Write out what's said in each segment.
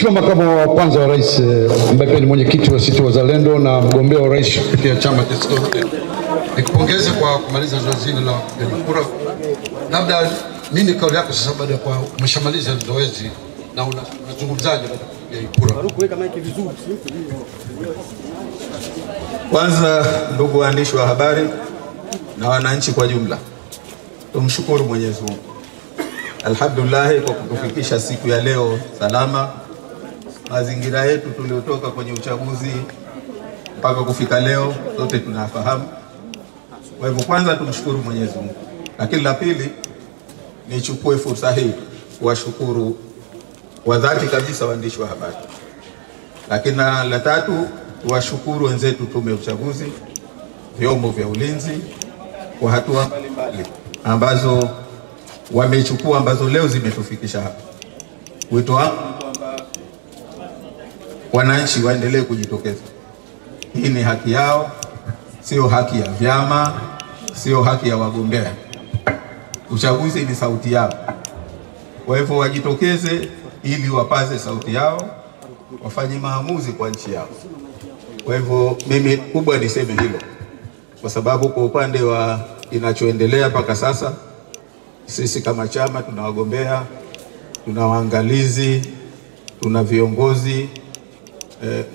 Mheshimiwa Makamu wa Kwanza wa Rais ambaye pia ni mwenyekiti wa ACT Wazalendo na mgombea wa rais kupitia chama cha ACT, nikupongeze kwa kumaliza zoezi hili la kupiga kura. Labda nini kauli yako sasa baada ya kumshamaliza zoezi na unazungumzaje baada ya kupiga kura? Kwanza, ndugu waandishi wa habari na wananchi kwa jumla, tumshukuru Mwenyezi Mungu alhamdulillah kwa kutufikisha siku ya leo salama. Mazingira yetu tuliotoka kwenye uchaguzi mpaka kufika leo sote tunafahamu. Kwa hivyo kwanza tumshukuru Mwenyezi Mungu. Lakini la pili, nichukue fursa hii kuwashukuru kwa dhati kabisa waandishi wa habari. Lakini la tatu, tuwashukuru wenzetu tume ya uchaguzi, vyombo vya ulinzi kwa hatua mbalimbali ambazo wamechukua ambazo leo zimetufikisha hapa. Wito wangu kwamba wananchi waendelee kujitokeza. Hii ni haki yao, sio haki ya vyama, sio haki ya wagombea. Uchaguzi ni sauti yao. Kwa hivyo wajitokeze ili wapaze sauti yao, wafanye maamuzi kwa nchi yao. Kwa hivyo mimi kubwa niseme hilo, kwa sababu kwa upande wa inachoendelea mpaka sasa, sisi kama chama tuna wagombea, tuna waangalizi, tuna viongozi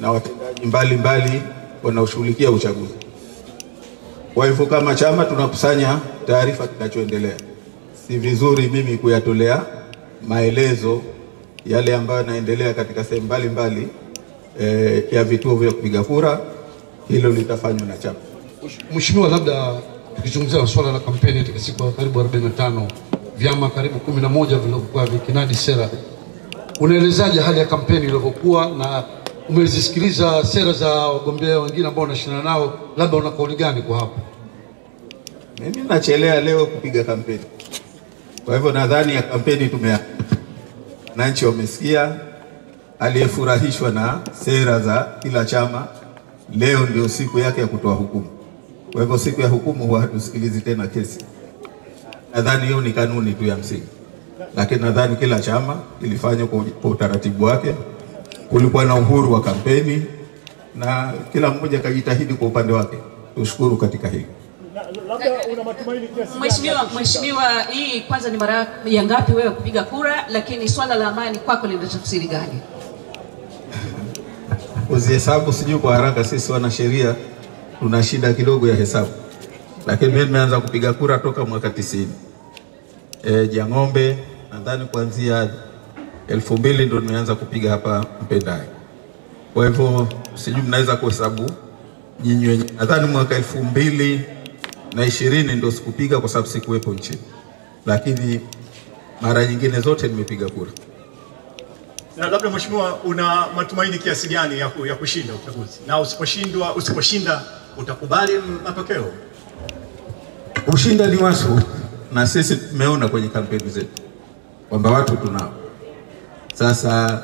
na watendaji mbalimbali wanaoshughulikia uchaguzi. Kwa hivyo kama chama tunakusanya taarifa kinachoendelea. Si vizuri mimi kuyatolea maelezo yale ambayo yanaendelea katika sehemu mbalimbali ya vituo vya kupiga kura. Hilo litafanywa na chama. Mheshimiwa, labda tukizungumzia swala la kampeni katika siku karibu 45, vyama karibu 11 vilivyokuwa vikinadi sera, unaelezaje hali ya kampeni ilivyokuwa, na umezisikiliza sera za wagombea wengine ambao wanashindana nao, labda una kauli gani kwa hapo? Mimi nachelea leo kupiga kampeni. Kwa hivyo nadhani ya kampeni wananchi wamesikia. Aliyefurahishwa na sera za kila chama, leo ndio siku yake ya kutoa hukumu. Kwa hivyo siku ya hukumu huwa hatusikilizi tena kesi. Nadhani hiyo ni kanuni tu ya msingi. Lakini nadhani kila chama ilifanya kwa utaratibu wake. Kulikuwa na uhuru wa kampeni na kila mmoja kajitahidi kwa upande wake. Tushukuru katika hili. Mheshimiwa, hii kwanza ni mara ya ngapi wewe kupiga kura, lakini swala la amani kwako lina tafsiri gani? Uzihesabu sijui kwa haraka, sisi wana sheria tuna shida kidogo ya hesabu. Lakini mimi nimeanza kupiga kura toka mwaka 90. Jang'ombe nadhani kuanzia 2000 ndio nimeanza kupiga hapa Mpendai. Kwa hivyo sijui mnaweza kuhesabu nyinyi wenyewe. Nadhani mwaka 2020 ndio sikupiga kwa sababu sikuwepo nchini. Lakini mara nyingine zote nimepiga kura. Na labda Mheshimiwa, una matumaini kiasi gani ya kushinda uchaguzi? Na usiposhinda utakubali matokeo? Ushinda ni wasu, na sisi tumeona kwenye kampeni zetu kwamba watu tunao. Sasa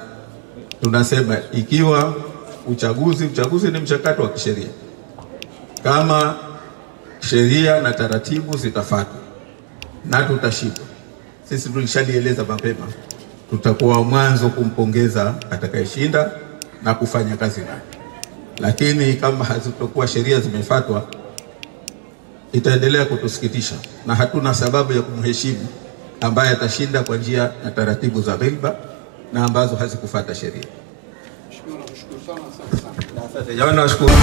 tunasema ikiwa uchaguzi ni mchakato wa kisheria. Kama sheria na taratibu zitafuatwa na tutashinda, sisi tulishalieleza mapema, tutakuwa mwanzo kumpongeza atakayeshinda na kufanya kazi naye. Lakini kama hazitokuwa sheria zimefuatwa, itaendelea kutusikitisha, na hatuna sababu ya kumheshimu ambaye atashinda kwa njia na taratibu za ghilba na ambazo hazikufuata sheria. Nashukuru sana. Asante. Jamani, nashukuru.